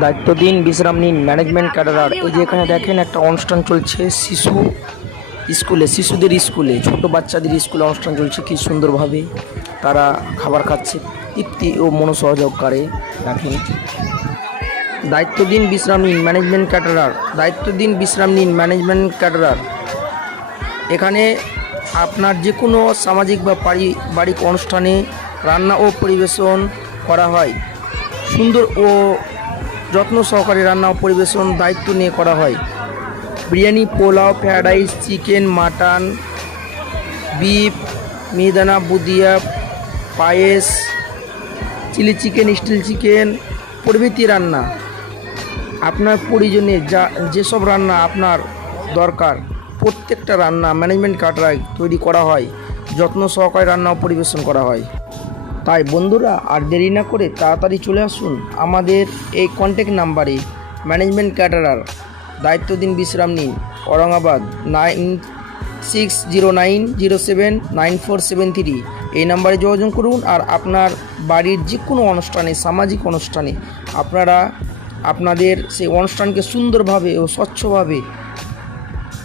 দায়িত্ব দিন, বিশ্রাম নিন, ম্যানেজমেন্ট ক্যাডার। এই যে এখানে দেখেন একটা অনুষ্ঠান চলছে শিশুদের স্কুলে, ছোট বাচ্চাদের স্কুলে অনুষ্ঠান চলছে। কি সুন্দরভাবে তারা খাবার খাচ্ছে তৃপ্তি ও মনোসহযোগকারে। দেখেন, দায়িত্ব দিন, বিশ্রাম নিন, ম্যানেজমেন্ট ক্যাডার। দায়িত্ব দিন, বিশ্রাম নিন, ম্যানেজমেন্ট ক্যাডার। এখানে আপনার যে কোনো সামাজিক বা পারিবারিক অনুষ্ঠানে রান্না ও পরিবেশন করা হয়। সুন্দর ও যত্ন সহকারে রান্না ও পরিবেশন দায়িত্ব নিয়ে করা হয়। Biryani, pulao, fried rice, chicken, mutton, beef, মিহিদানা, বুদিয়া, পায়েস, চিলি চিকেন, স্টিল চিকেন প্রভৃতি রান্না। আপনার প্রয়োজনে যেসব রান্না আপনার দরকার, প্রত্যেকটা রান্না ম্যানেজমেন্ট ক্যাটারার তৈরি করা হয়, যত্ন সহকারে রান্না ও পরিবেশন করা হয়। তাই বন্ধুরা, আর দেরি না করে তাড়াতাড়ি চলে আসুন আমাদের এই কন্ট্যাক্ট নাম্বারে। ম্যানেজমেন্ট ক্যাটারার, দায়িত্ব দিন, বিশ্রাম নিন, ঔরঙ্গাবাদ 9609079473। এই নাম্বারে যোগাযোগ করুন। আর আপনার বাড়ির যে কোনো অনুষ্ঠানে, সামাজিক অনুষ্ঠানে আপনারা আপনাদের সেই অনুষ্ঠানকে সুন্দরভাবে ও স্বচ্ছভাবে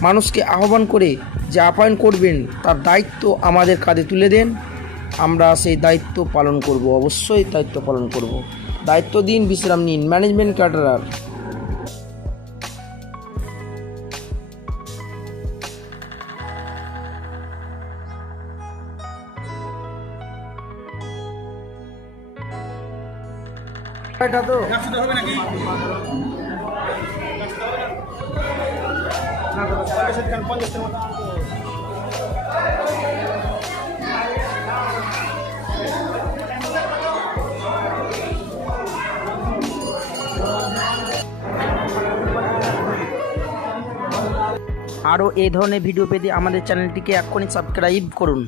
মানুষকে আহ্বান করে যে আপ্যায়ন করবেন, তার দায়িত্ব আমাদের কাঁধে তুলে দেন। আমরা সেই দায়িত্ব পালন করব, অবশ্যই দায়িত্ব পালন করব। দায়িত্ব দিন, বিশ্রাম নিন, ম্যানেজমেন্ট ক্যাটারার। এটা তো হবে নাকি? আরও এই ধরনের ভিডিও পেতে আমাদের চ্যানেলটিকে এক্ষুনি সাবস্ক্রাইব করুন।